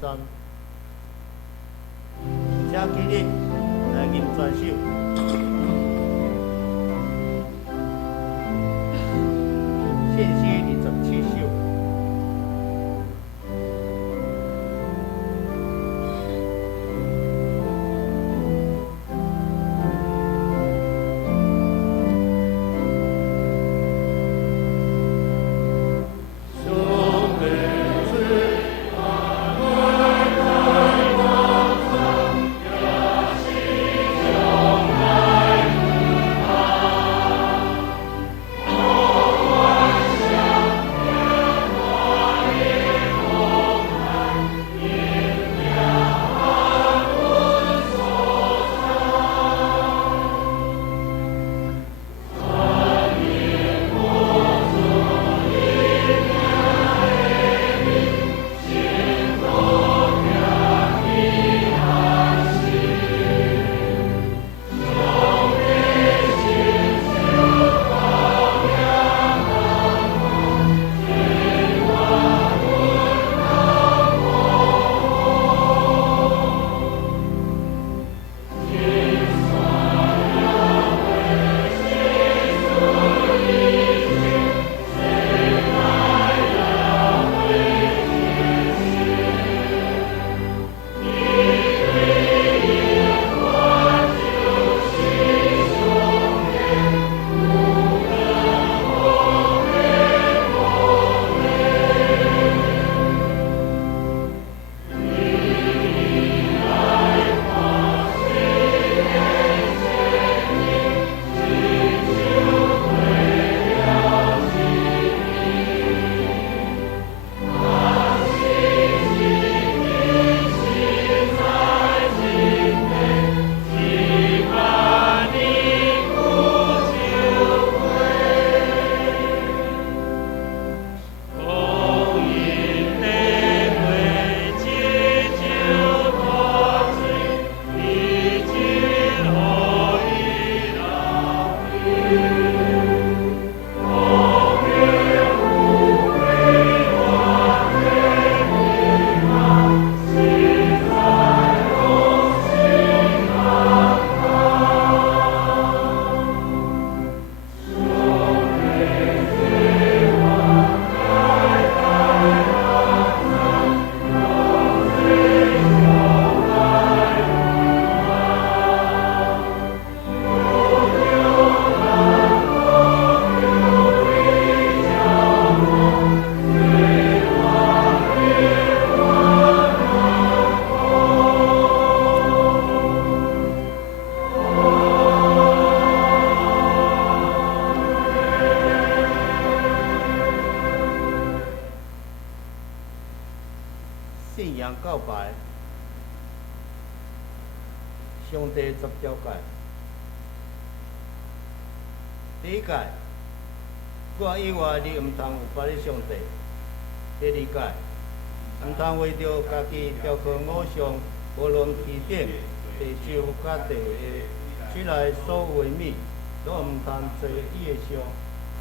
站，请今日来吟全首。信息27首。信仰告白，上帝10条诫。第一诫，我以外你毋通有别的上帝。第二诫，毋通为着家己雕刻偶像，无论天顶、地上甲地下，出来所有的物，都毋通做伊的像，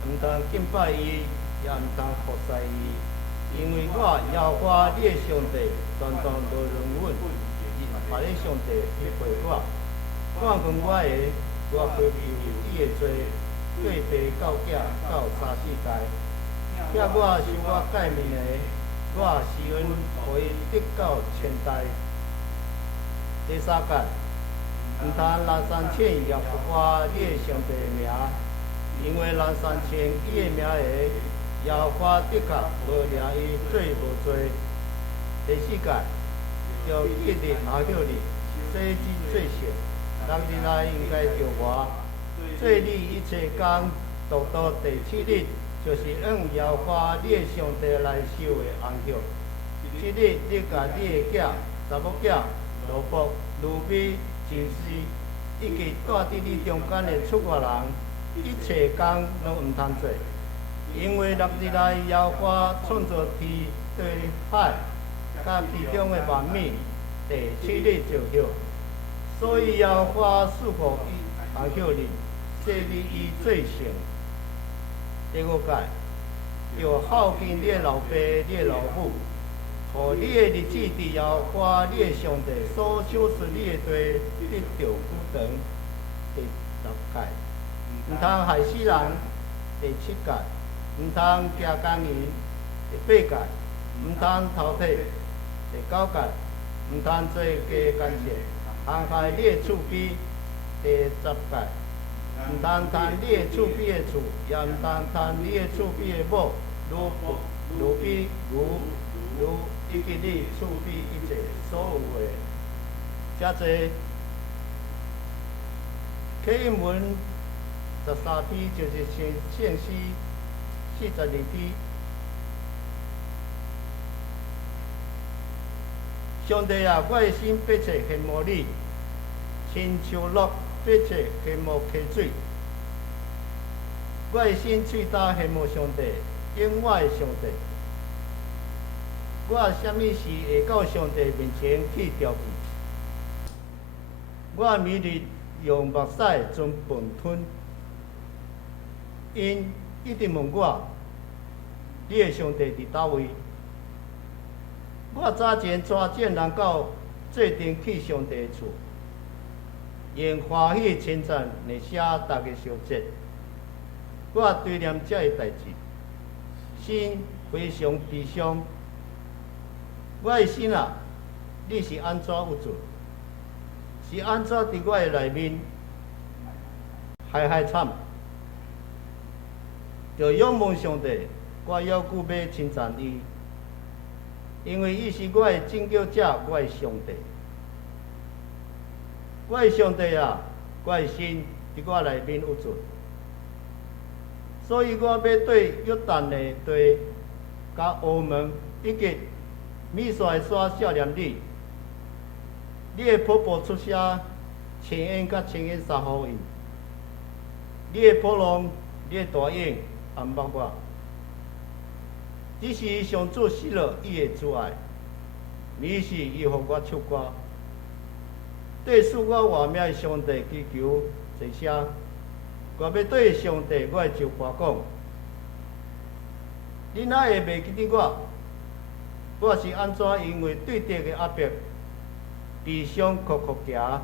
毋通敬拜伊，也毋通服侍伊。因为我耶和华你的上帝，全无论阮，别的上帝去陪我，看分我的，我追求伊的罪，对地到囝到3世代，请我受我诫命的，我施恩互伊直到千代。第三诫，毋通乱删称耶和华你的上帝的名，因为乱删称伊的名的，耶和华的确无掠伊做无做。第四诫，着记日阿休日，做你做圣，6日内应该着活，做你一切工，独到第7日，就是按耶和华你的上帝来守的安息。7日你甲你的囝、查某囝、奴仆、女婢、真丝，以及住伫你中间的出外人，一切工拢毋通做。因为6日内耶和华创造天地海，甲其中的万物，第7日就休。所以耶和华赐福伊安息日，设立伊做圣。第5诫，要孝敬你的老爸、你的老母，互你的日子伫后花你的上帝所手出你的地得着久长。第10届，毋通害死人。第7届，毋通加工银。第8届，毋通偷窃。第9届，毋通做假干涉，伤害你的厝边。第10届，毋通贪你的厝边的厝，也毋通贪你的厝边的某、奴婢、牛，以及你厝边一切所有的。遮济启应文13篇，就是献诗42篇。上帝啊，我的心迫切羡慕你，亲像鹿迫切羡慕溪水。我的心喙焦羡慕上帝，永远的上帝。我什么时会到上帝面前去调戏？我每日用目屎存饭吞，因一直问我：你的上帝伫倒位？我早前抓见人到做阵去上帝的厝，用欢喜称赞来写逐个小节。我对念这个代志，心非常悲伤。我的心啊，你是安怎有做？是安怎伫我的内面害惨？就仰望上帝，我还久要称赞伊，因为伊是我的拯救者，我的上帝。我的上帝啊，我的心伫我内面有做，所以我要对约旦的地、甲欧门以及米刷的山少念你。你的瀑布出声，青烟甲青烟三呼应。你的波浪，你的大影暗捌我。只是上主失落伊的阻碍，每时伊互我唱歌，对使我活命的上帝祈求一声。我要对上帝我的就话讲：你哪会袂记得我？我是安怎因为对敌的压迫，悲伤哭行？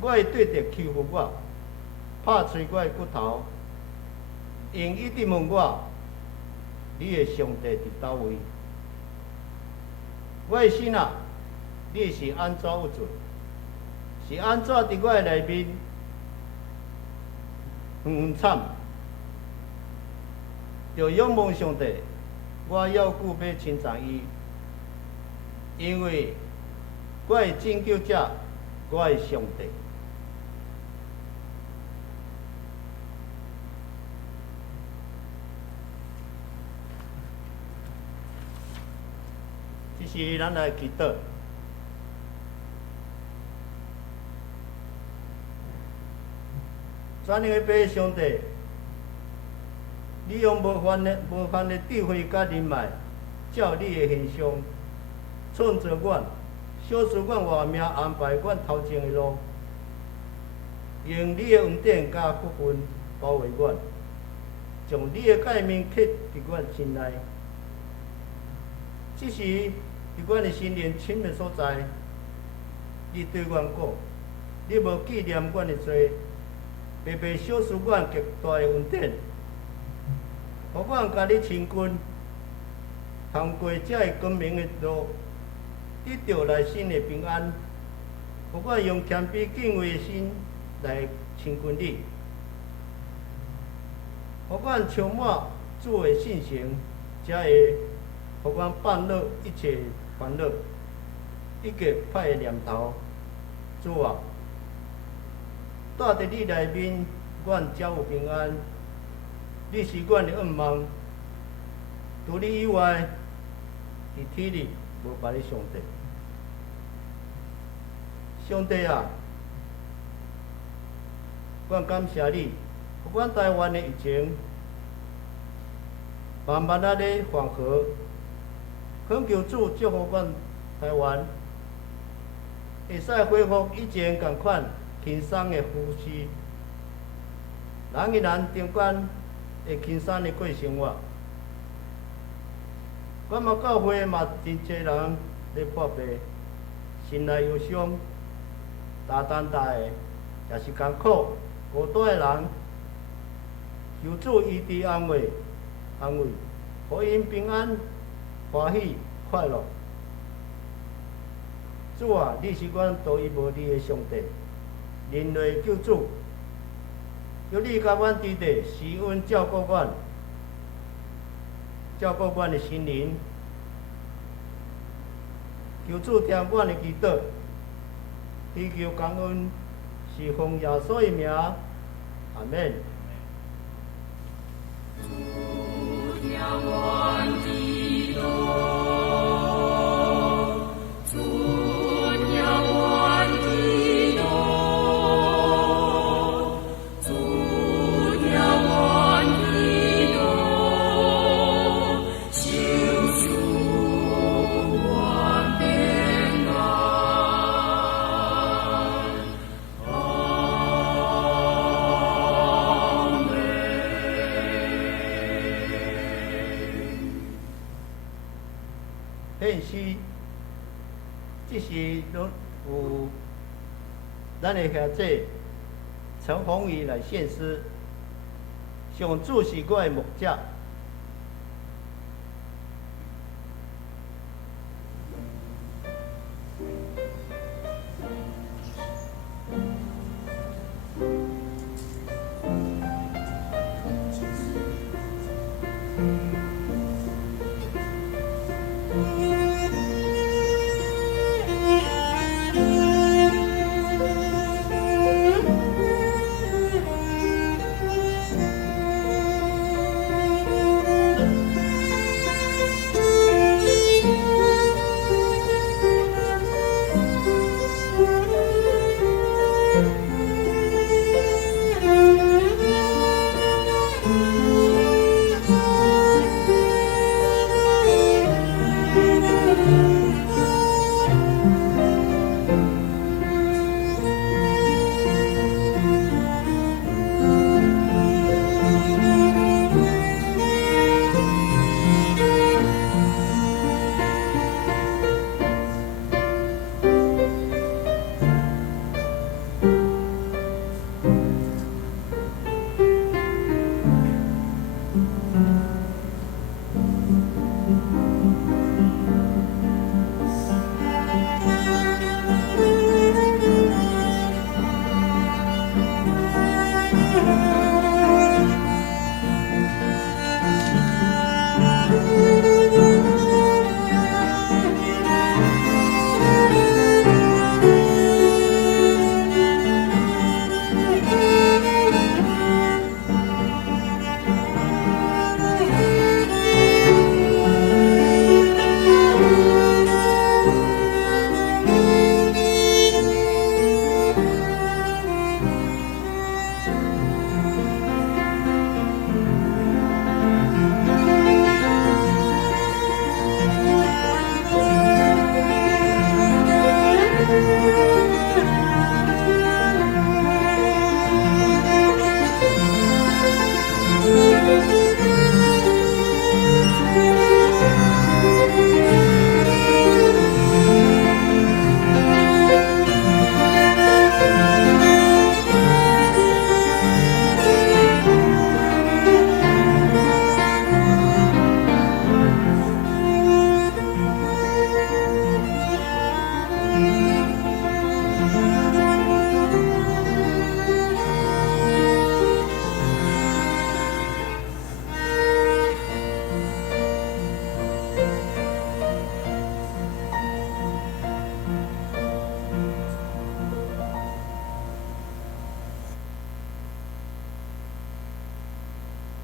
我的对敌欺负我，拍碎我的骨头，因一直问我：你的上帝伫倒位？我的心啊，你是安怎有做？是安怎伫我的内面惨？就仰望上帝，我要久要称赞伊，因为我的拯救者，我的上帝。这是咱来祈祷。全能的爸上帝，你用无限的智慧甲人脉，照你的形象创造阮，小使阮活命，安排阮头前的路，用你的恩典甲福分包围阮，将你的诫命刻伫阮心内。这时，伫阮的心灵深的所在，你对阮讲，你无纪念阮的罪。白白小赐阮极大的恩典，互阮甲你亲近，通过这个光明的路，得到内心的平安。互阮用谦卑敬畏的心来亲近你，互阮充满主的信心，才会互阮放落一切烦恼，以及歹的念头。主啊，带伫你内面，阮才有平安。你是阮的恩望，除你以外，伫天里无别的上帝。上帝啊，阮感谢你，互阮台湾的疫情慢慢啊咧缓和，恳求主祝福阮台湾，会使恢复以前共款轻松的呼吸，人与人中间会轻松的过生活。我嘛教会嘛真侪人咧破病，心内忧伤，大担大的，也是艰苦孤单的人，求主医治安慰，互因平安、欢喜、快乐。主啊，你是阮独一无二的上帝，人类救主，求你甲阮伫地施恩照顾阮，照顾阮的心灵。求主听阮的祈祷，祈求感恩，是奉耶稣的名，阿免。献诗，这是有咱的兄弟陈宏宇来献诗，上主是我的牧者。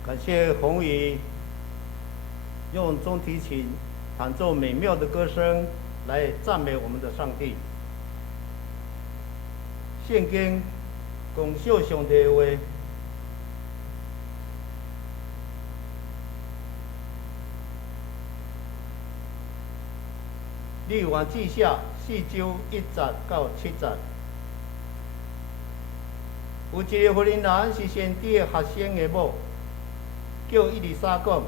感谢宏宇用中提琴弹奏美妙的歌声来赞美我们的上帝。圣经讲述上帝的话，列王记下4章1节到7节。有一个妇人是先知的学生的某，叫伊丽莎讲：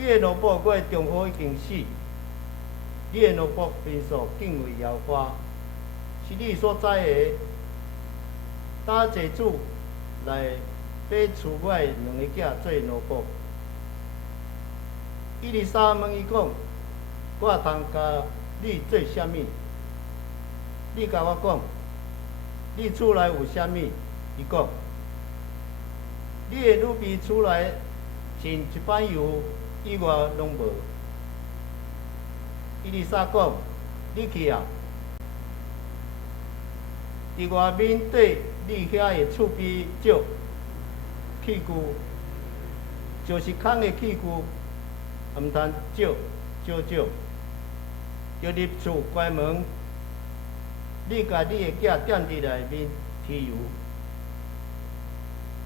你的老婆我的丈夫已经死，你的老婆平素敬畏耶和华，是你所知的。打坐主来买厝外2个囝做老婆。伊丽莎问伊讲：我通甲你做啥物？你甲我讲，你厝内有啥物？伊讲，你的女婢厝内剩一板油以外拢无。伊丽莎讲：你去啊！伫外面缀你遐的厝边照器具，就是空的器具，毋通照，要入厝关门。你甲你的囝踮伫内面提油，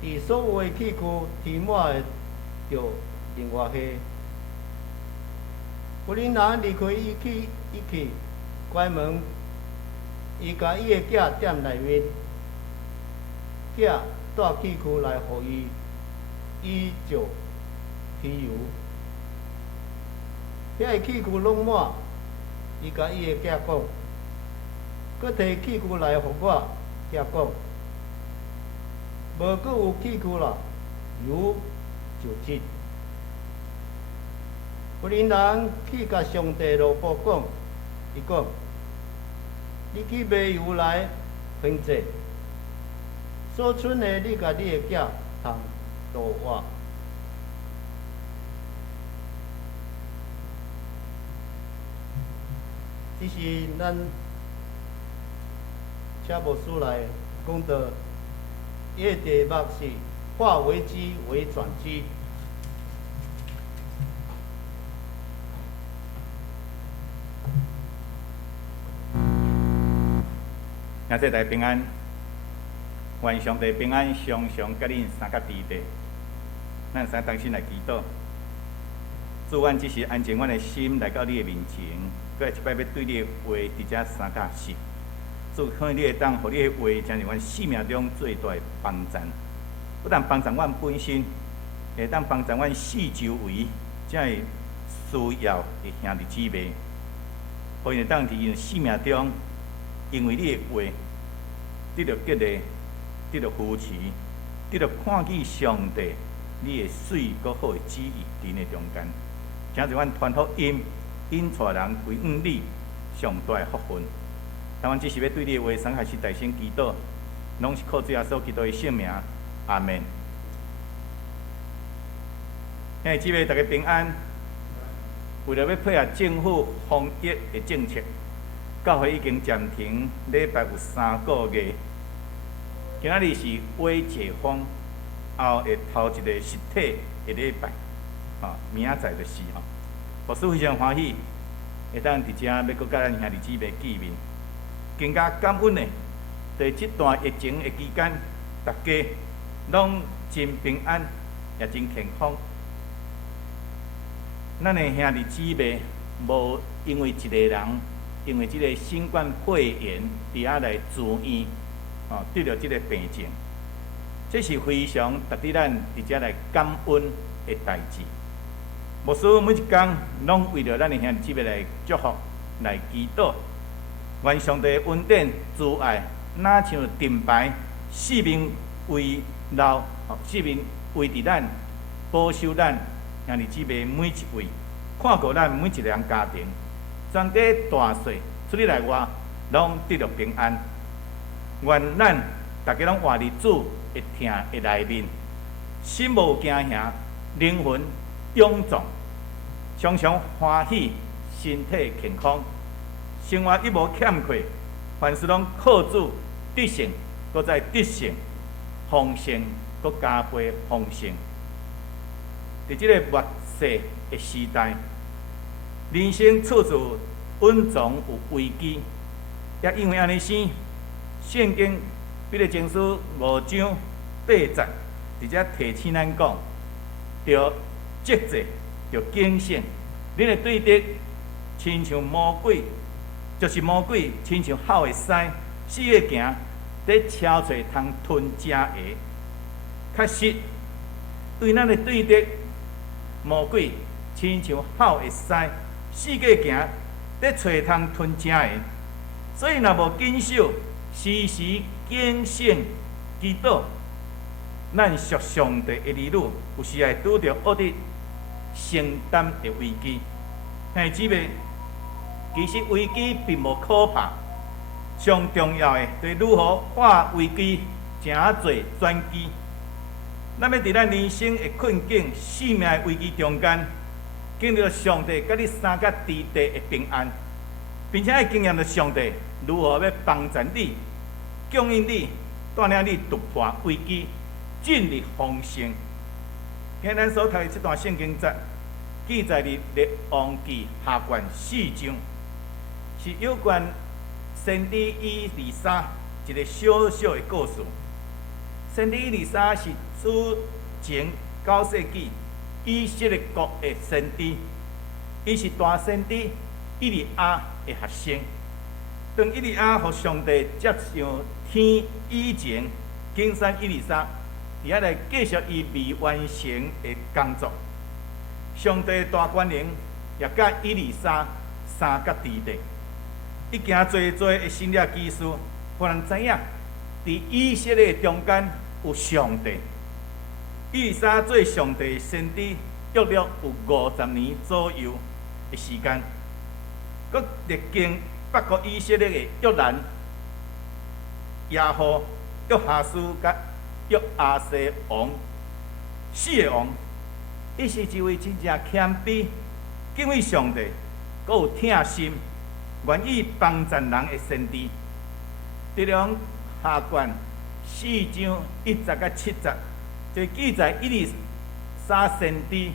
伫所有的器具提满的，就另外下。有人离开伊去关门，伊甲伊的囝踮内面，囝带器具来互伊，伊就提油。遐个器具拢满，伊甲伊的囝讲，搁摕器具来互我，囝讲，无搁有器具啦，油就尽。有人去甲上帝老婆讲，伊讲，你去买油来分制，所剩的你甲你的囝通度活。这是咱车务书内讲到，伊的题目是化危机为转机。感谢大家平安，愿上帝平安常常甲恁三甲伫地。咱三当心来祈祷，主，阮只是安静阮的心来到你的面前，搁一摆要对你的话伫遮三甲实。主，看你会当，互你的话，将是阮生命中最大的帮助，不但帮助阮本身，会当帮助阮四周围，才会需要的兄弟姊妹，互因会当伫因生命中，因为你的话，得到激励，得到扶持，得到看见上帝你的水搁好的旨意伫那中间，请是阮传福音，引带人归向你上大的福分。但阮只是要对你的话，三开始大声祈祷，拢是靠主耶稣基督的圣名，阿门。兄弟姊妹，大家平安。为了要配合政府防疫的政策，教会已经暂停礼拜有3个月。今仔日是微解封后的头一个实体的礼拜，明仔载就是吼。牧师非常欢喜，会当伫遮要搁甲咱兄弟姊妹见面。更加感恩的，在这段疫情的期间，大家拢真平安，也真健康。咱的兄弟姊妹无因为一个人，因为这个新冠肺炎伫遐来住院，得到这个病症，这是非常值得咱伫遮来感恩的代志。牧师每一天拢为着咱的兄弟姊妹来祝福、来祈祷。愿上帝恩典、慈爱，哪像盾牌，四面围绕，四面围伫咱，保守咱兄弟姊妹每一位，看顾咱每一个人家庭，全家大小出去内外，拢得到平安。愿咱大家拢活伫主的听的内面，心无惊吓，灵魂勇壮，常常欢喜，身体健康。生活一无欠缺，凡事拢靠主得胜，搁再得胜，丰盛，搁加倍丰盛。伫即个末世的时代，人生处处稳重有危机，也因为安尼生，圣经彼得前书5章8节，伫遮提醒咱讲，要节制，要警醒，恁的对敌亲像魔鬼。就是魔鬼，亲像好的狮，四个行，在敲找通吞食的。确实，对咱的对敌魔鬼亲像豹会屎，四界行，咧找通吞食的。所以若无谨守，时时警醒祈祷，咱属上帝的儿女，有时会拄着恶的承担的危机。兄弟姊妹，其实危机并无可怕，上重要的就是如何化危机成做转机。咱要伫咱人生的困境、生命的危机中间，经历到上帝甲你三角之地的平安，并且要经验到上帝如何要帮助你、供应你、带领你突破危机、进入丰盛。今日咱所读的这段圣经节，记载伫列王记下卷4章，是有关先知以利沙一个小小的故事。先知以利沙是主前9世纪以色列国的先知，伊是大先知以利亚的学生。当以利亚互上帝接上天以前，敬山以利沙伫遐来继续伊未完成的工作。上帝大官人也甲以利沙三角之地，伊行侪的新约技术，互人知影，伫以色列中间有上帝。以利沙做上帝先知，约略有50年左右的时间。佮历经北国以色列的约兰、耶户、约哈斯甲约阿西王4个王，伊是一位真正谦卑、敬畏上帝，佮有疼心、愿意帮助人的先知。伫两下卷4章1节甲7节，就记载以利沙先知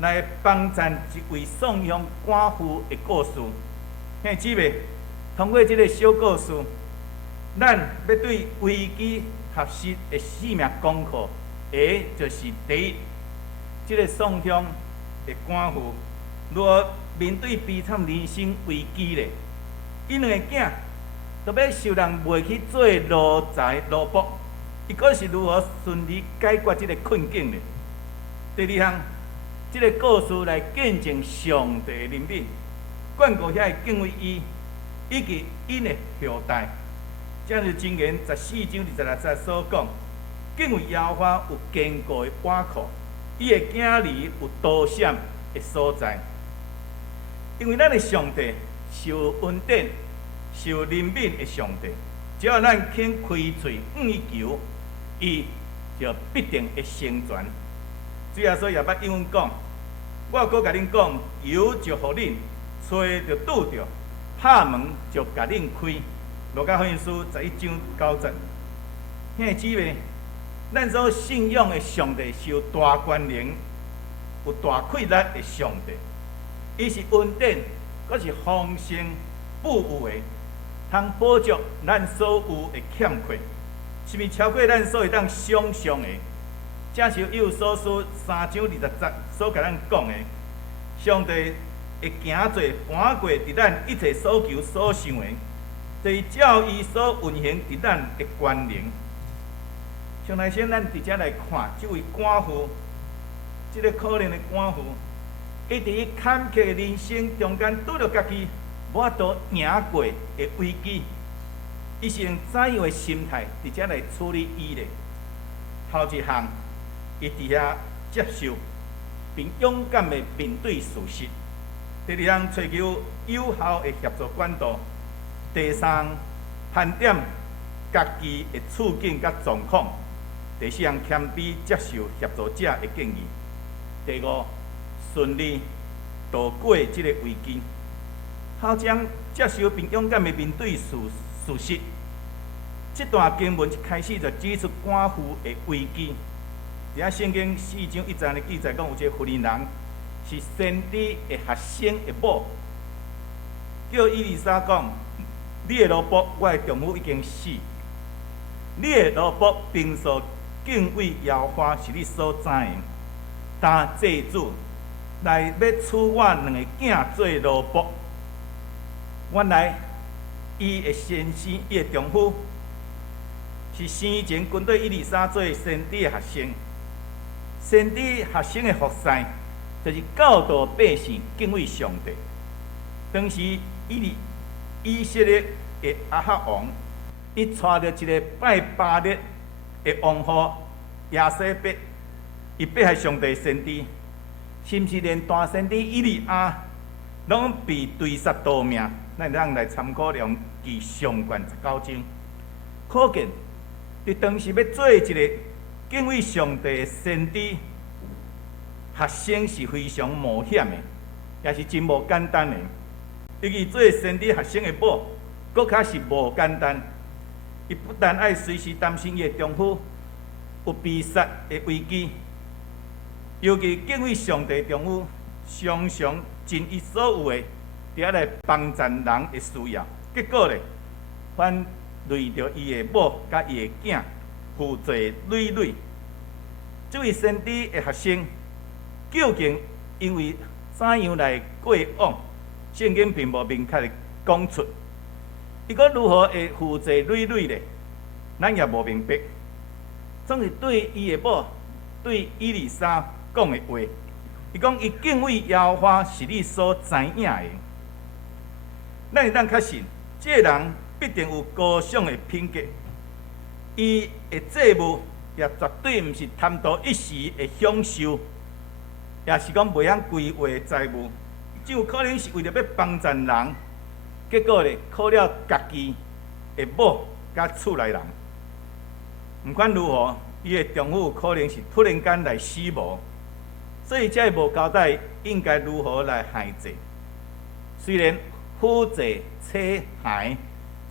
来帮助一位送养寡妇的故事。兄弟姊妹，通过这个小故事，咱要对危机合适的生命功课，就是第一，这个送养的寡妇如何面对悲惨人生危机呢？伊两个囝都要受人卖去做奴才奴仆，伊阁是如何顺利解决这个困境呢？第二项，这个故事来见证上帝的怜悯，眷顾遐个敬畏伊，以及因的后代。正如箴言14章26节所讲，敬畏耶和华有坚固的倚靠，伊的囝儿有躲闪的所在。因为咱的上帝是有恩典、是有怜悯的上帝，只要咱肯开嘴伊求，伊就必定会成全。主耶稣也捌英文讲：我阁甲恁讲，求就互恁，找就拄着，拍门就甲恁开。路加福音书11章9节。兄弟姊妹，咱所信仰的上帝是有大权能、有大气力的上帝，伊是恩典，阁是丰盛富有的，通补足咱所有的欠缺，是毋是超过咱所会当想象的？正是以弗所书3章20节所甲咱讲的，上帝会行做搬过伫咱一切所求所想的，就是照伊所运行伫咱的权能。上来先，咱直接来看这位寡妇，这个可怜的寡妇，伊伫伊坎坷的人生中间，拄着家己无法度赢过的危机，伊是用怎样的心态直接来处理伊咧？头一项，伊伫遐接受并勇敢的面对事实；第二项，追求有效的协助管道；第三，盘点家己的处境甲状况；第四项，谦卑接受协助者的建议；第五，顺利度过这个危机。好将接受并勇敢的面对事实。这段经文一开始就指出寡妇的危机。伫圣经4章1节的记载讲，有一个妇人是先知的学生的某，叫以利沙讲：你的奴仆，我的丈夫已经死。你的奴仆平素敬畏耶和华是你所知的，但祭主来要娶我2个囝做奴仆。原来，伊的先生，伊的丈夫，是生前跟对以利沙做先知的学生。先知学生的服侍，就是教导百姓敬畏上帝。当时以色列的亚哈王，伊带着一个拜巴力的王后亚西别，伊迫害上帝先知，甚至连大先知以利亚，拢被追杀夺命。咱来参考量记上卷19章，可见伫当时要做一个敬畏上帝的先知，学生是非常冒险的，也是真无简单的。尤其做先知学生的某，搁较是无简单。伊不但爱随时担心伊的丈夫有被杀的危机，尤其敬畏上帝的丈夫，常常尽伊所有的，伫遐来帮助人的需要。结果咧，反累着伊的某甲伊的囝负债累累。这位先知的学生，究竟因为怎样来过往？圣经并无明确的讲出，伊阁如何会负债累累咧？咱也无明白。总是对伊的某，对以利沙讲的话，伊讲伊敬畏耶和华是你所知影的。咱会当确信，这个人必定有高尚的品格，伊的债务也绝对毋是贪图一时的享受，也是讲袂晓规划财务。只有可能是为了要帮助人，结果咧靠了家己的某甲厝内人。毋管如何，伊的丈夫可能是突然间来死亡，所以才会无交代应该如何来害债。虽然负债妻孩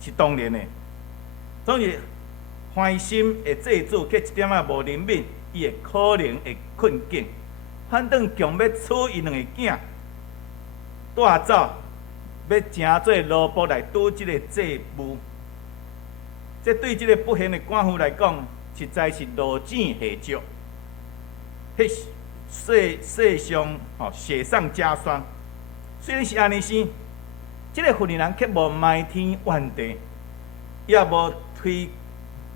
是当然的，总是坏心的债主却一点仔无怜悯伊的可能的困境，反倒强要处因两个囝。带走，要诚做奴仆来拄即个债务，这对即个不幸的官夫来讲，实在是落井下石，迄上雪上加霜。虽然是安尼生，即个妇人却无埋天怨地，也无推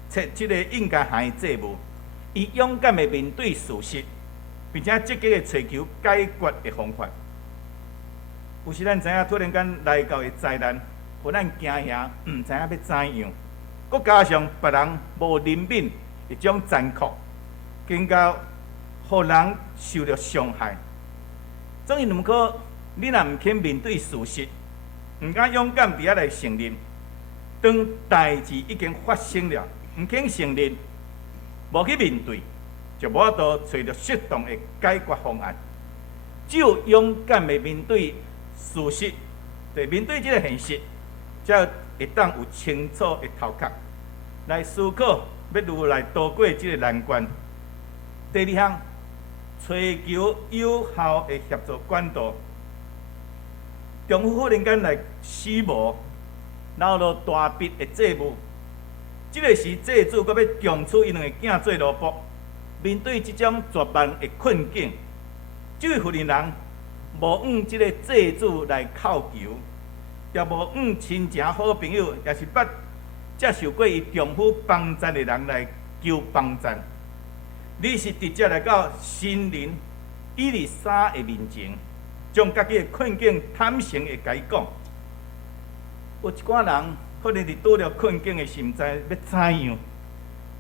测即个应该还的债务，伊勇敢的面对事实，并且积极的寻求解决的方法。有时咱知影突然间来到的灾难，互咱惊吓，毋知影要怎样。佮加上别人无怜悯一种残酷，更加互人受到伤害。总因毋过，你若毋肯面对事实，毋敢勇敢伫遐来承认，当代志已经发生了，毋肯承认，无去面对，就无法度找到适当的解决方案。只有勇敢的面对事实，就面对这个现实，才会当有清楚的头壳来思考要如何来度过这个难关。第二项，寻求有效的协助管道。丈夫忽然间来死亡，闹了大笔的债务，这个时债主阁要强处伊两个囝做奴仆，面对这种绝望的困境，这位妇人无往即个债主来叩求，也无往亲情好朋友，也是捌接受过伊丈夫帮助的人来求帮助。你是直接来到新人以利沙的面前，将家己的困境坦诚的甲伊讲。有一寡人可能是拄着困境的时，毋知要怎样，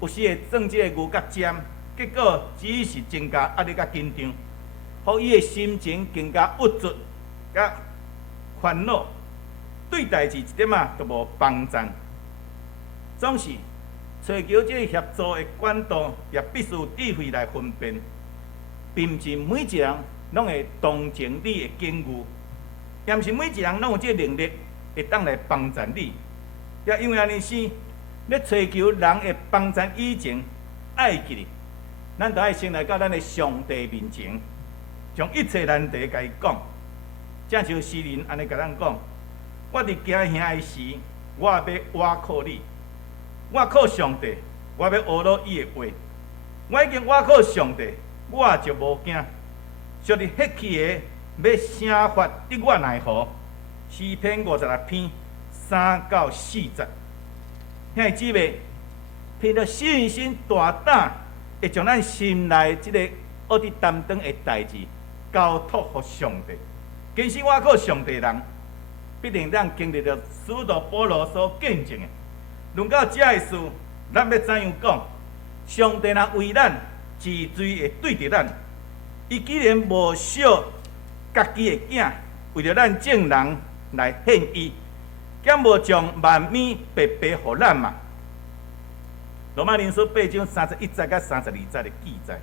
有时会装即个牛角尖，结果只是增加压力甲紧张。互伊的心情更加郁卒、甲烦恼，对代志一点仔都无帮助。总是寻求这个协助的管道，也必须有智慧来分辨，并毋是每一个人拢会同情你的境遇，也毋是每一个人拢有这个能力会当来帮助你。也因为安尼生，咧寻求人的帮助以前，爱记哩，咱着爱先来到咱的上帝面前。将一切难题甲伊讲，正像诗人安尼甲咱讲：我伫惊吓的时，我要倚靠你，我靠上帝，我要学落伊的话。我已经倚靠上帝，我就无惊。属于迄气的要惩罚得我奈何？诗篇56篇3到4节，兄姊妹，凭着信心大胆，会将咱心内即个恶伫担当的代志。交托予上帝。今时我靠上帝人，必定咱经历着使徒保罗所见证的。论到这个事，咱要怎样讲？上帝若为咱治罪会对着咱，伊既然无少家己的囝，为着咱众人来献伊，敢无将万米白白予咱嘛？罗马人书8章31节到32节的记载，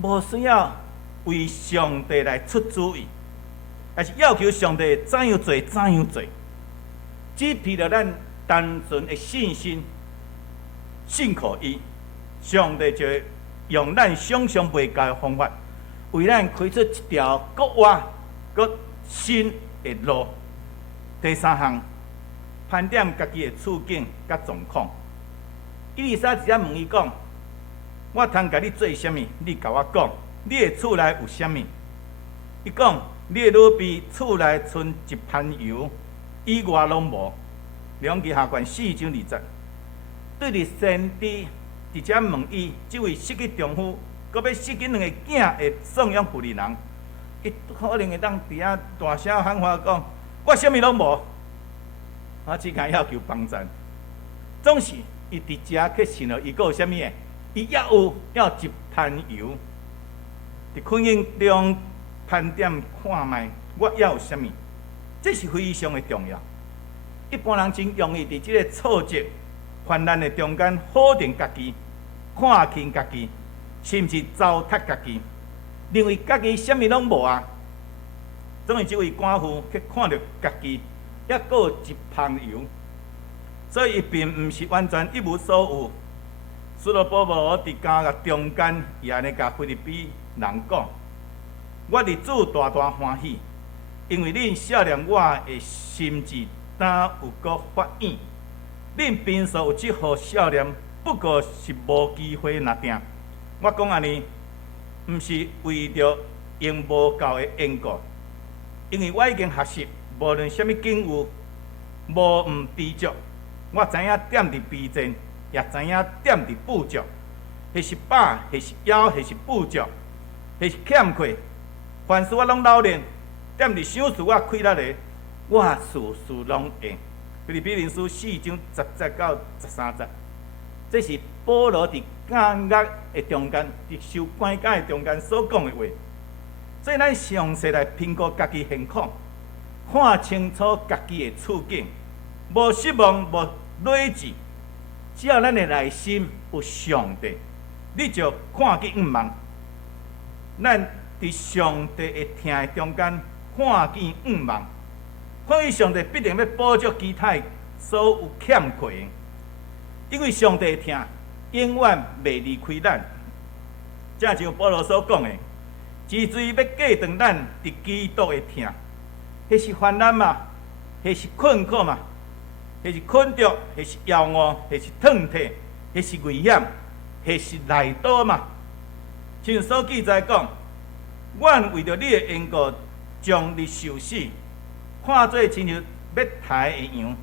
无需要为上帝来出主意，还是要求上帝怎样做怎样做，只凭着咱单纯的信心，信靠伊，上帝就会用咱想象袂到的方法，为咱开出一条搁活、搁新的路。第三项，盘点家己的处境甲状况。伊丽莎直接问伊讲：“我通甲你做啥物？你甲我讲，你的厝内有啥物？”伊讲：“你的女婢厝内剩一盘油，以外拢无。”两记下卷4章20节，对着先知直接问伊：这位失去丈夫，搁要失去2个囝的送养妇人人，伊可能会当伫遐大声喊话讲：“我啥物拢无，我只敢要求帮衬。”总是伊伫遮去信了，伊阁有啥物诶？伊也有要一盘油。伫婚姻中盘点看卖，我要有啥物？这是非常的重要。一般人真容易伫即个挫折、患难的中间否定家己、看轻家己，甚至糟蹋家己，认为家己啥物拢无啊。总是这位寡妇去看到家己，还阁有一盘油。所以，伊并毋是完全一无所有。使徒保罗伫监狱中间，伊安尼甲腓立比人讲：“我伫主大大欢喜，因为恁少年我的心志，敢有阁发现。恁平素有即号少年，不过是无机会拿定。我讲安尼，毋是为着用无够的缘故，因为我已经学习，无论什么境遇，无毋知足。”我知影点伫卑贱，也知影点伫富足，迄是饱，迄是枵，迄是富足，迄是欠缺。凡事我拢老练，点伫想事我开力个，我事事拢会。腓立比人书4章10节到13节，这是保罗伫监狱的中间，伫受关监的中间所讲的话。所以咱详细来评估家己现况，看清楚家己的处境。无失望，无累志，只要咱的内心有上帝，你就看见毋茫。咱伫上帝的听的中间看见毋茫，看见上帝必定要补足其他所有欠缺的，因为上帝的听永远袂离开咱。正像保罗所讲的，治罪要过断咱伫基督的听，迄是患难嘛，迄是困苦嘛。迄是困着，迄是枵饿，迄是痛体，迄是危险，迄是内刀嘛。像所记载讲，阮为着你的缘故，将你受死，看做亲像要杀的羊。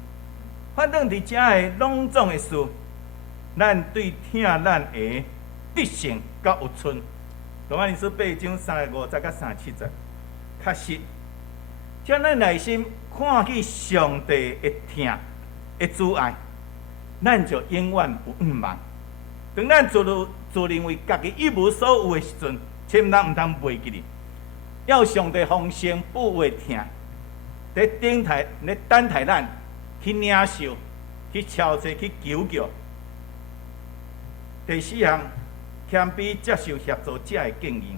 反正伫遮的拢总的事，咱对听咱的必胜甲有存。罗马人书8章35节到37节，确实，将咱内心看见上帝的听。的阻碍，咱就永远有毋茫。当咱自认为家己一无所有的时阵，千万毋通袂记哩，要上帝丰盛富话听，在等待咱去领受、去敲诈、去求救。第4项，谦卑接受协助者的建议。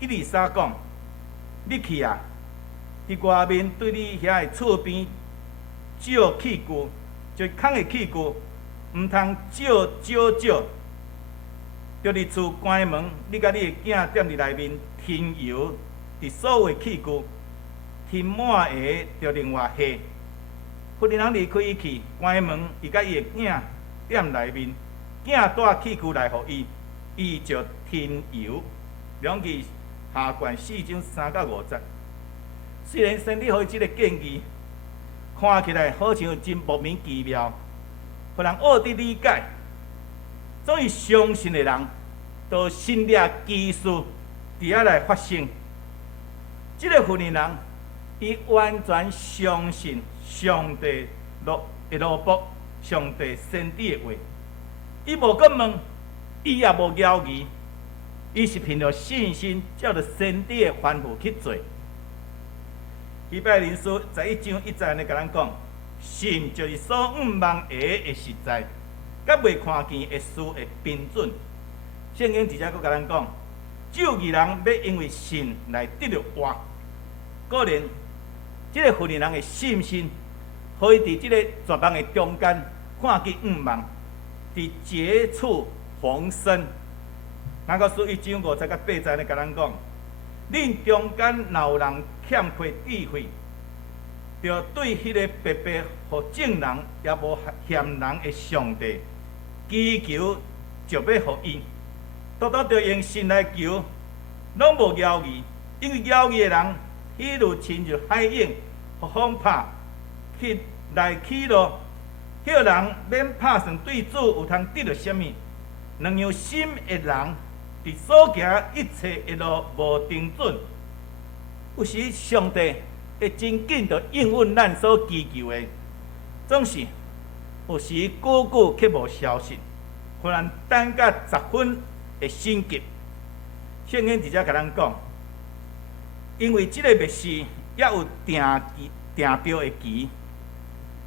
123讲，你去啊，伫外面对你遐的厝边。少器具，就空的器具，毋通少。着伫厝关门，你甲你的囝踮伫内面添油，伫所有的器具添满下，着另外下。妇人人离开伊去，关门，伊甲伊的囝踮内面，囝带器具来互伊，伊就添油。两句下卷4章3到5节。虽然先理互伊即个建议。看起来好像真莫名其妙，互人恶地理解。总是相信的人，都心领技术，伫遐来发生。即个妇人人，伊完全相信上帝的罗卜，上帝先知的话。伊无阁问，伊也无犹豫，伊是凭着信心，照着先知的吩咐去做。希伯来人书11章1节安尼甲咱讲，信就是所望下的实在，甲未看见的事的标准。圣经直接阁甲咱讲，只有义人要因为信来得着活。果然，即个妇人人的信心，可以伫即个绝望的中间看见望望，伫绝处逢生。那个书1章5节到8节咧，甲咱讲，恁中间若有人欠缺智慧，就对迄个白白互正人也无嫌人的上帝祈求，就要互伊，多多着用心来求，拢无犹豫，因为犹豫的人，迄如亲像海涌，互风拍去来起落。迄个人免拍算对主有通得着什么，两样心的人，伫所行一切的路无定准。有时上帝会真紧着应允咱所祈求的，总是有时久久却无消息，忽然等甲10分的心急。圣经直接甲咱讲，因为即个密事也有定标的期，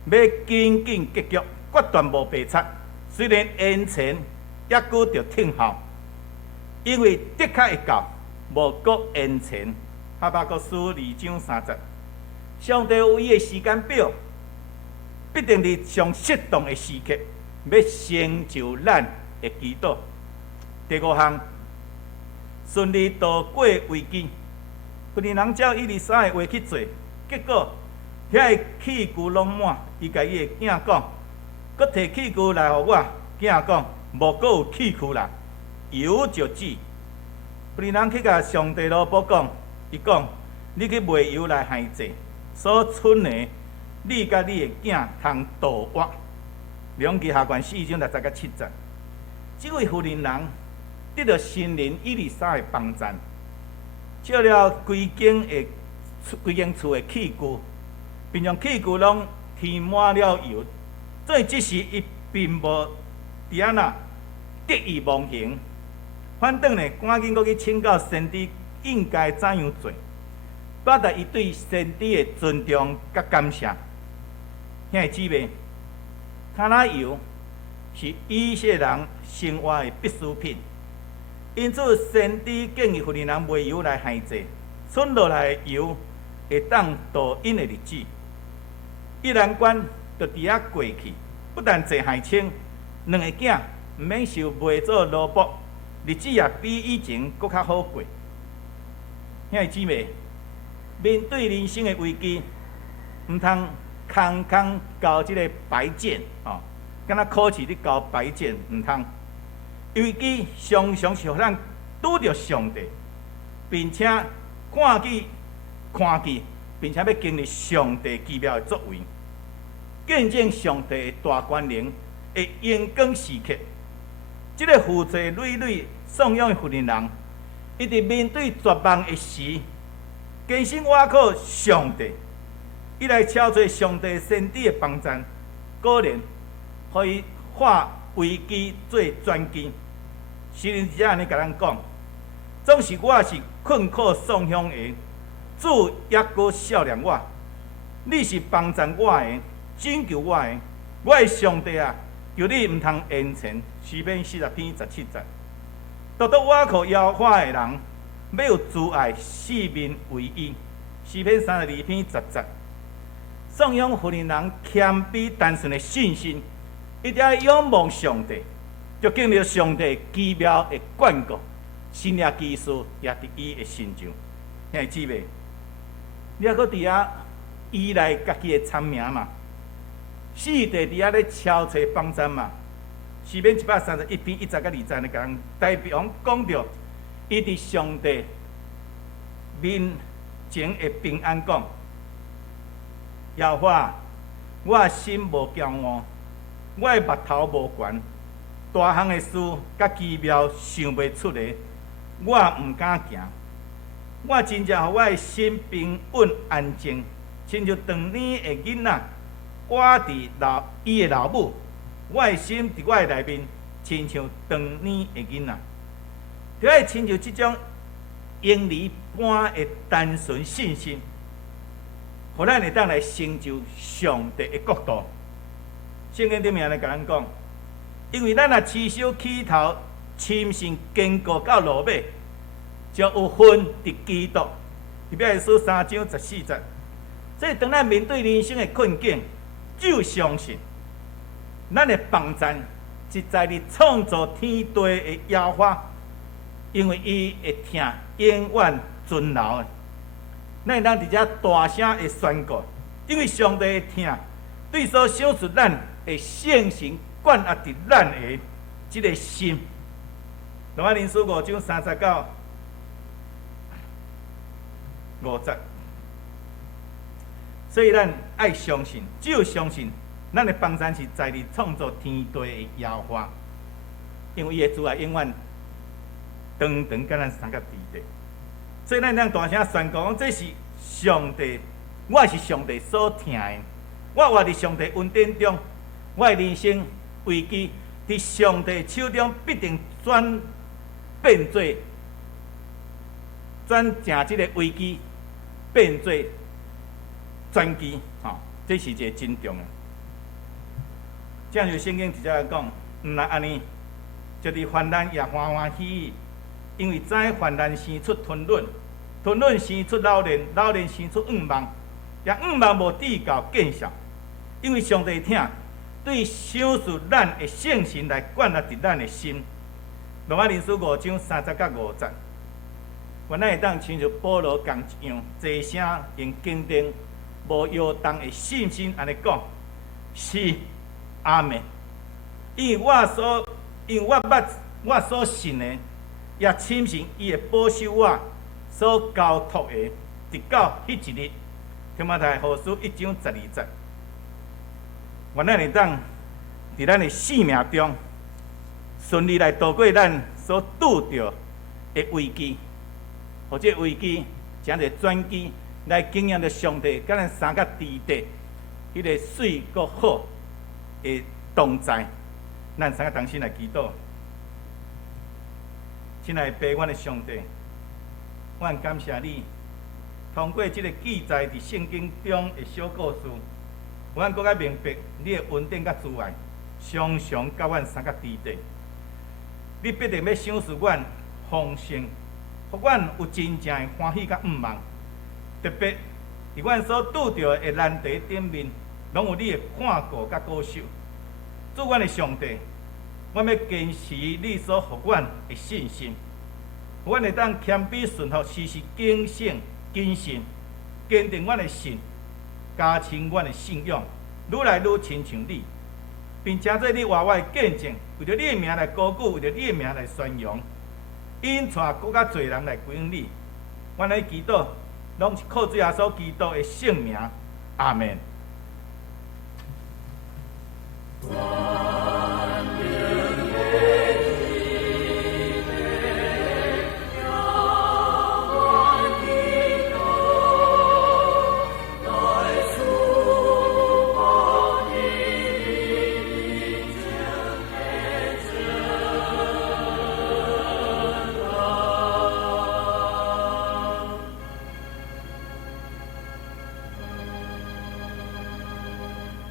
要紧紧结局，决断无白插。虽然延前，也搁着听候，因为的确会到，无搁延前。哈巴谷书2章3节，上帝有伊的时间表，必定伫上适当的时刻，要成就咱的祈祷。第5项，顺利度过危机。妇人人照伊23的话去做，结果遐个器具拢满，伊甲伊的囝讲，搁摕器具来互我，囝讲无搁有器具啦，油就止。妇人人去甲上帝罗卜讲，伊讲你去卖油来害济，所剩的你甲你的囝通度活。两记下卷4章6节到7节，这位妇人人得到神灵以利沙的帮助，照了规间厝的器具，并将器具拢填满了油。所以即时伊并无伫遐那得意忘形，反倒呢赶紧搁去请教先知应该怎样做，表达伊对先知的尊重甲感谢。兄弟姊妹，橄榄油是以色列人生活的必需品，因此先知建议妇人人卖油来害济，剩落来的油会当度因的日子。伊难关就伫遐过去，不但济害清，两个囝毋免受卖做萝卜，日子也比以前搁较好过。兄弟姊妹，面对人生的危机，毋通空空交即个白卷哦，敢若考试你交白卷毋通。危机常常是互咱拄着上帝，并且看见，并且要经历上帝奇妙的作为，见证上帝的大权能的阳光时刻。这个负债累累颂扬的妇人人，伊伫面对绝望的时，坚信倚靠上帝，伊来敲做上帝先知的帮助，果然可以化危机做转机。诗人直接安尼甲咱讲，总是我是困苦丧乡的，主也搁笑脸我。你是帮助我的，拯救我的，我的上帝啊！求你毋通延前。诗篇40篇17节，独独倚靠耶和华的人，要有慈爱，四面为依。诗篇32篇10节，颂扬妇人人谦卑单纯的信心，一定要仰望上帝，就经历上帝奇妙的眷顾，神也奇事也伫伊的身上。兄弟姊妹，你还搁伫遐依赖家己的聪明嘛？死地伫遐咧敲找帮助嘛？诗篇131篇1节到2节咧，甲人代表讲着，伊伫上帝面前的平安讲，耶和华，我的心无骄傲，我的目头无悬，大项的事甲奇妙想袂出的，我毋敢行。我真正互我的心平稳安静，亲像当年的囡仔挂伫伊的老母，我的心伫我的内面，亲像当年的囡仔，就爱亲像即种婴儿般的单纯信心，互咱会当来成就上帝的国度。圣经顶面来甲咱讲，因为咱若持守起头，深信坚固到落尾，就有份伫基督。特别是3章14节，所以当咱面对人生的困境，只有相信，咱的帮助是在你创造天地的耶和华，因为伊会听永远存留的。咱会当伫遮大声的宣告，因为上帝会听，对所想出咱的圣神管压伫咱的即个心。罗马人书5章30到50，所以咱爱相信，只有相信，咱的帮助是在你创造天地的耶和华，因为伊的主啊永远长长甲咱三角地地。所以咱大声宣告讲，这是上帝，我是上帝所听的。我活伫上帝恩典中，我的人生危机伫上帝手中必定转成即个危机，变做转机。这是一个真重的。正如圣经直接来讲，毋若安尼，就伫患难也欢欢喜喜。因为知患难生出吞忍，吞忍生出老练，老练生出仰望，也仰望无抵到见效。因为上帝听，对想事咱的圣神来管压伫咱的心。罗马人书5章30到50，原来会当亲像保罗共一样，齐声用坚定、无摇动的信心安尼讲：是阿门。因为我捌我所信的。也深信伊会保守我所交托的，直到迄一日。提摩太后书1章12节，原来会当伫咱的生命中顺利来度过咱所拄着的危机，或者危机成一个转机，来经验着上帝甲咱三角地地迄个水阁好的同在。咱三个同心来祈祷。亲爱的爸，阮的上帝，阮感谢你，通过这个记载伫圣经中的小故事，阮更加明白你的恩典甲慈爱，常常甲阮三角地地。你必定要赏赐阮丰盛，互阮有真正的欢喜甲仰望。特别伫阮所拄着的难题顶面，拢有你的看顾甲保守。主阮的上帝，阮要坚持你所互阮的信心，阮会当谦卑顺服，时时警醒谨慎，坚定阮的信，加深阮的信仰，愈来愈亲像你，并且做你活我的见证，为着你的名来高举，为着你的名来宣扬，引带更较侪人来归向你。阮来祈祷，拢是靠主耶稣基督的圣名，阿门。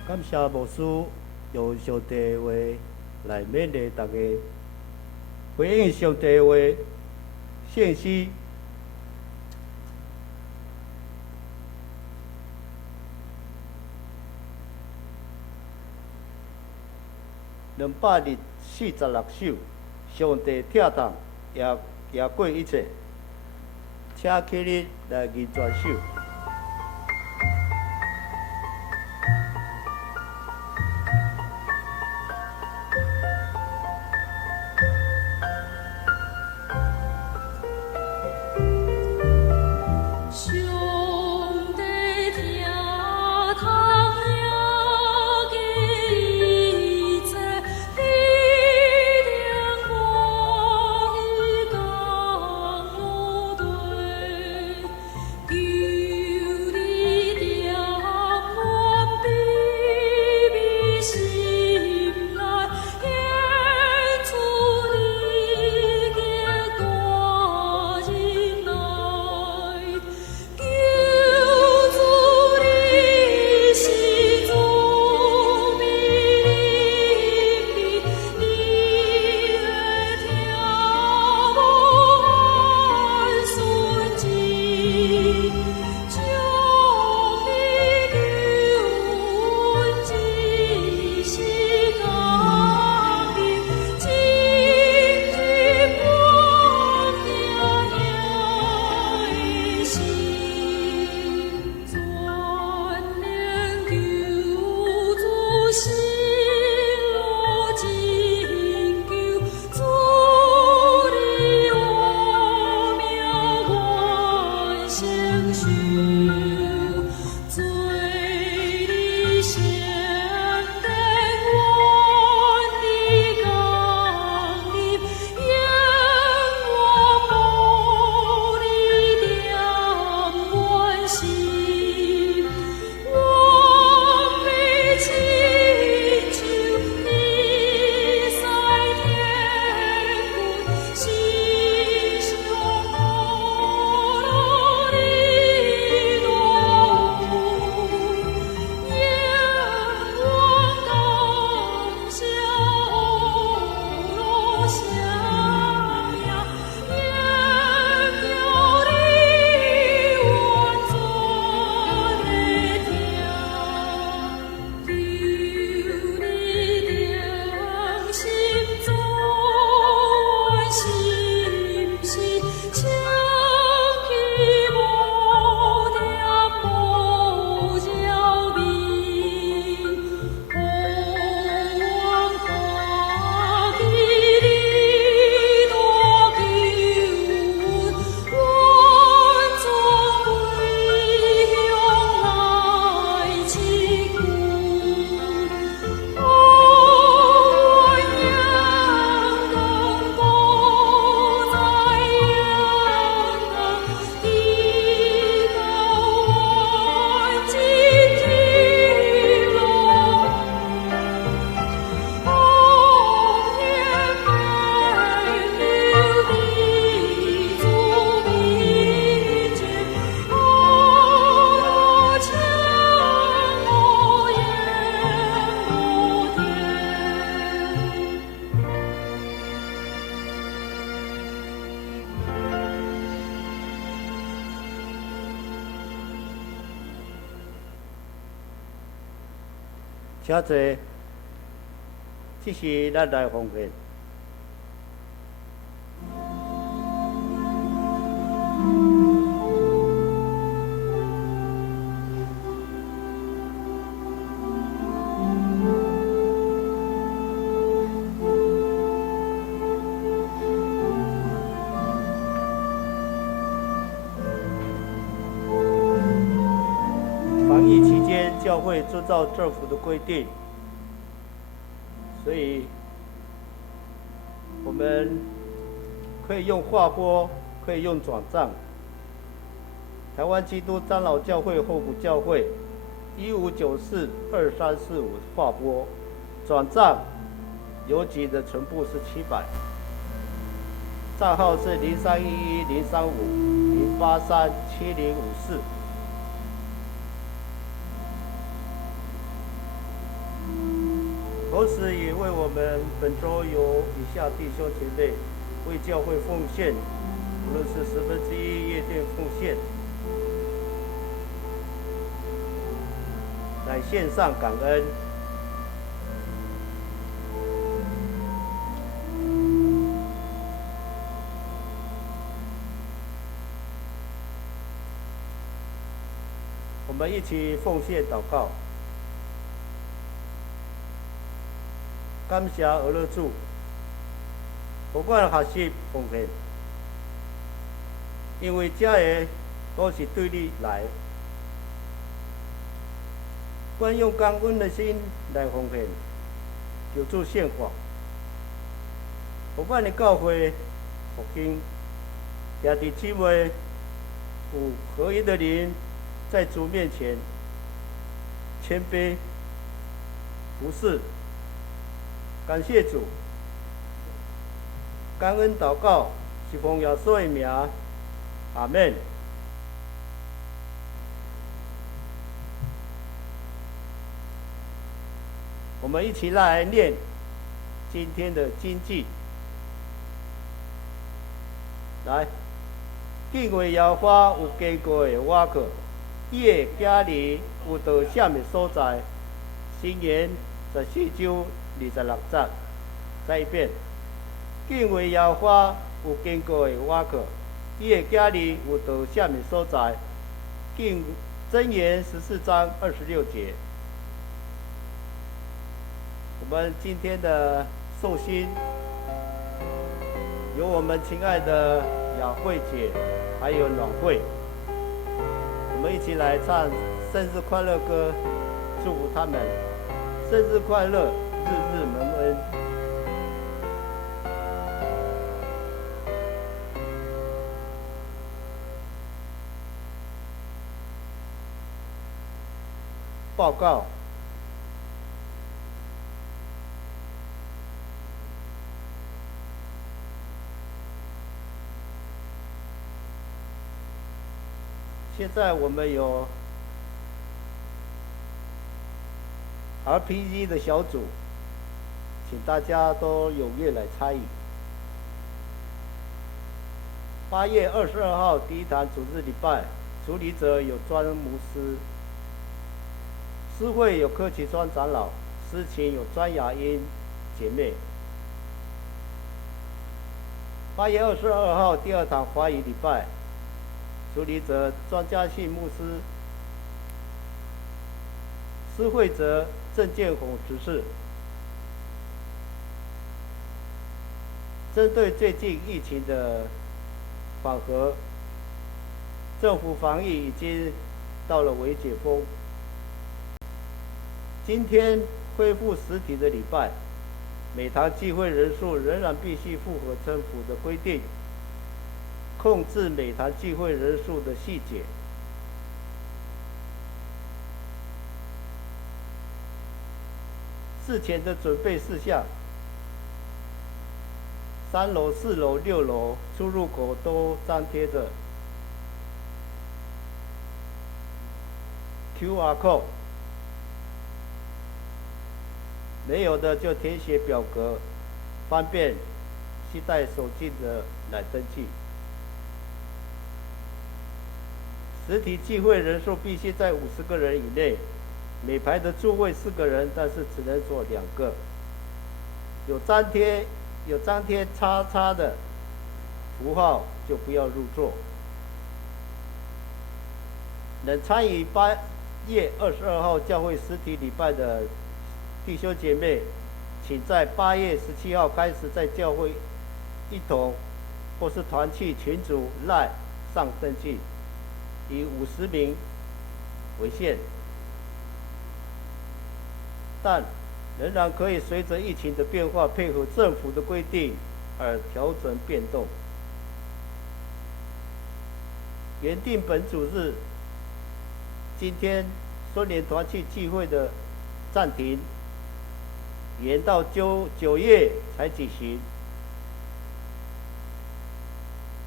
感谢牧师用上帝的话来勉励大家，回应上帝的话，信息246首，上帝听当也过一切，请起立来吟全首。请坐，这是咱来奉献。防疫期间，教会遵照政府的规定，所以我们可以用划拨，可以用转账。台湾基督长老教会后埔教会15942345划拨，转账邮局的存部是700，账号是03110350837054。同时也为我们本周有以下弟兄姐妹为教会奉献，无论是1/10夜店奉献，来献上感恩。我们一起奉献祷告。感谢俄勒主，不管学习奉献，因为这个都是对你来，管用感恩的心来奉献，求主献华。不管你教会、福音、兄弟姊妹有合一的灵，在主面前谦卑服侍。感谢主，感恩祷告，是奉耶稣的名，阿们。我们一起来念今天的经句。来，敬畏耶和华有经过的瓦克，伊的家里有到什么所在？箴言14章26节，再一遍。敬畏耶和华有经过的瓦克，伊的家里有到什么所在？箴言14章26节。我们今天的寿星有我们亲爱的雅慧姐，还有暖慧。我们一起来唱生日快乐歌，祝福他们生日快乐，日日蒙恩。报告。现在我们有 RPG 的小组，请大家都踊跃来参与。8月22号第一堂主日礼拜，主礼者有专牧师，诗会有柯启川长老，诗琴有专雅音姐妹。8月22号第二堂华语礼拜，主礼者庄家信牧师，诗会者郑建宏执事。针对最近疫情的缓和，政府防疫已经到了微解封。今天恢复实体的礼拜，每堂聚会人数仍然必须符合政府的规定，控制每堂聚会人数的细节。事前的准备事项，3楼、4楼、6楼出入口都张贴着 QR code， 没有的就填写表格，方便携带手机的来登记。实体聚会人数必须在50个人以内，每排的座位4个人，但是只能坐2个。有张贴叉叉的符号就不要入座。能参与8月22号教会实体礼拜的弟兄姐妹，请在8月17号开始在教会一同或是团契群组赖上登记，以50名为限，但仍然可以随着疫情的变化，配合政府的规定而调整变动。原定本主日，今天孙联团契聚会的暂停，延到9月才举行。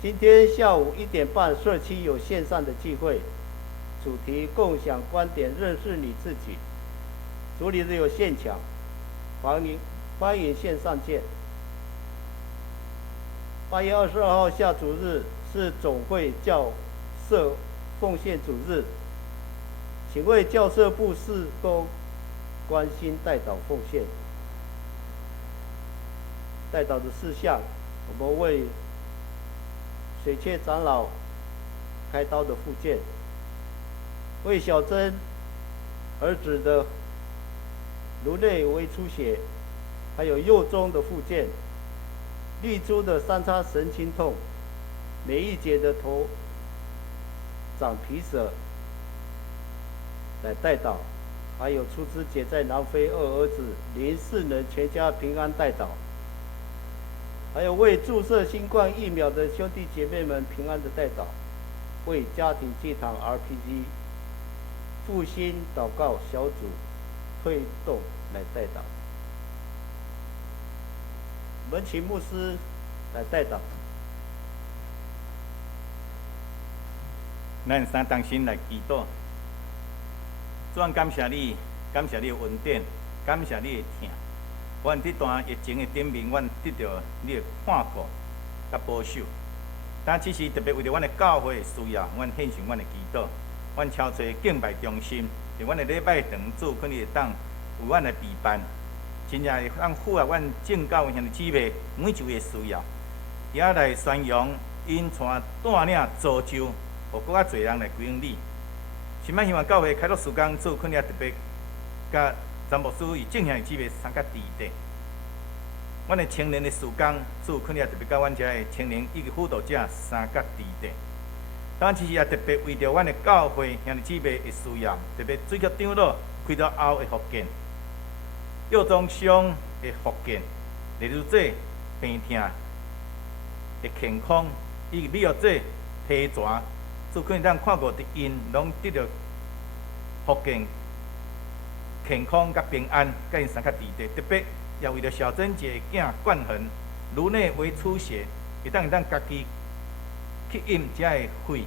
今天下午1点半，社区有线上的聚会，主题共享观点，认识你自己。主里的有现场，欢迎线上见。8月22号下主日是总会教社奉献主日，请为教社部事工关心代祷奉献。代祷的事项，我们为水切长老开刀的复健，为小珍儿子的颅内微出血，还有右中的复健，立珠的3叉神经痛，美意姐的头长皮疹来代祷，还有出枝姐在南非2儿子林世能全家平安代祷，还有为注射新冠疫苗的兄弟姐妹们平安的代祷，为家庭祭坛 RPG 复兴祷告小组推动来代祷。我们请牧师来代祷。咱三同心来祈祷。主啊，感谢你，感谢你的恩典，感谢你的疼。阮这段疫情的顶面，阮得到你的看顾甲保守。但只是特别为着阮的教会的需要，阮献上阮的祈祷。阮超找敬拜中心，伫阮的礼拜堂做，可能会当为阮来备办，真正会当符合阮正教兄弟姊妹每一位的需要。伫遐来宣扬因带领造就，互更较侪人来归应你。心爱希望教会开拓时间做，可能也特别甲詹牧师与正兄弟姊妹参加伫地。阮的青年的时间做，可能也特别甲阮遮的青年以及辅导者参加伫地。当然，其实也特别为着阮的教会兄弟姊妹的需要，特别水局长老开到后的福建，右中伤的福建，例如这病痛的健康，以及比如这皮蛇，做可能咱看过的因，拢得到福建健康甲平安，甲因参加伫地。特别也为着小珍姐的囝冠恒，颅内微出血，会当咱家己去饮遮的血，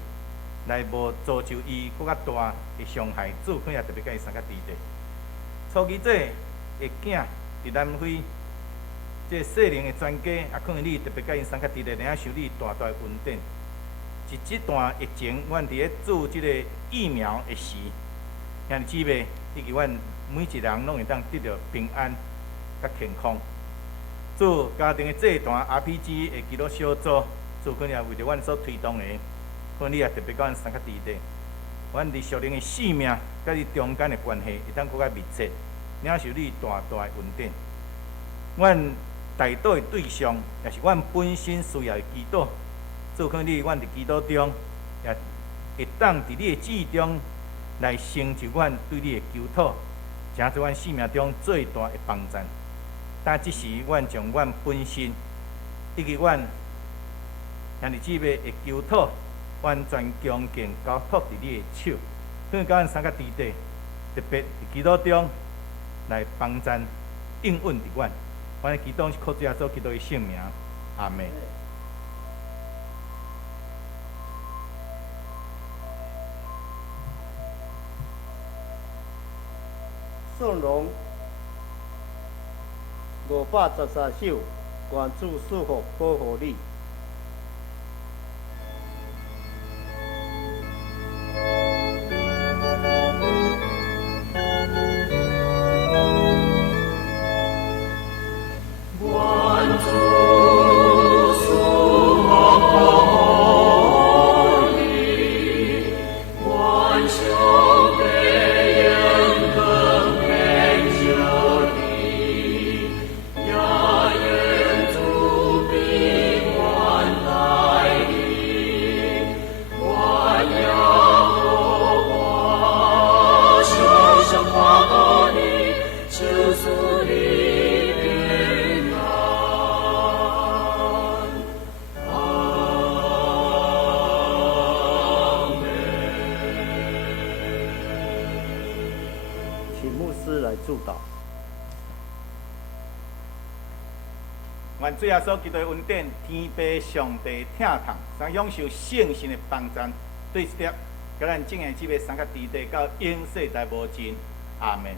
来无造就伊更较大的伤害，主可能也特别甲伊参加伫地。初期这的囝伫南非，这细龄的专家也可能你特别甲因参加伫地，然后受你大大的恩典。是这段疫情，阮伫咧做这个疫苗的时，兄弟姊妹以及阮每一人拢会当得到平安甲健康。做家庭的这一段 RPG 的基督小组，做可能也为着阮所推动的，可能你也特别甲阮参加伫地。阮伫属灵的性命甲你中间的关系，会当更较密切，领受你大大的恩典。阮代祷的对象，也是阮本身需要的祈祷。做可能你，阮伫祈祷中，也会当伫你的旨意中来成就阮对你的求讨，成做阮生命中最大的帮助。但即时，阮将阮本身以及阮兄弟姊妹的求讨，完全恭敬交托伫你的手，可能甲阮参加伫地，特别伫祈祷中来帮助应允伫阮。阮的祈祷是靠主耶稣基督的圣名，阿门。颂龙513首，关注祝福保护你。请牧师来祝祷。愿主耶稣基督的恩典、天父上帝疼痛，常享受圣神的帮助，对这条甲咱正言这个三角地地到永世代无尽。阿门。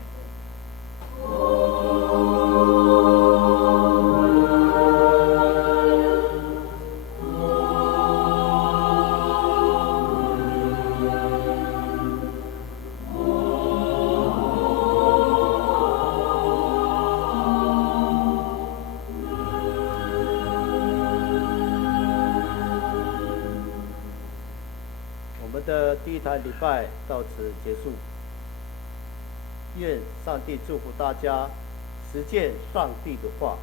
我们的第一堂礼拜到此结束。愿上帝祝福大家，实践上帝的话。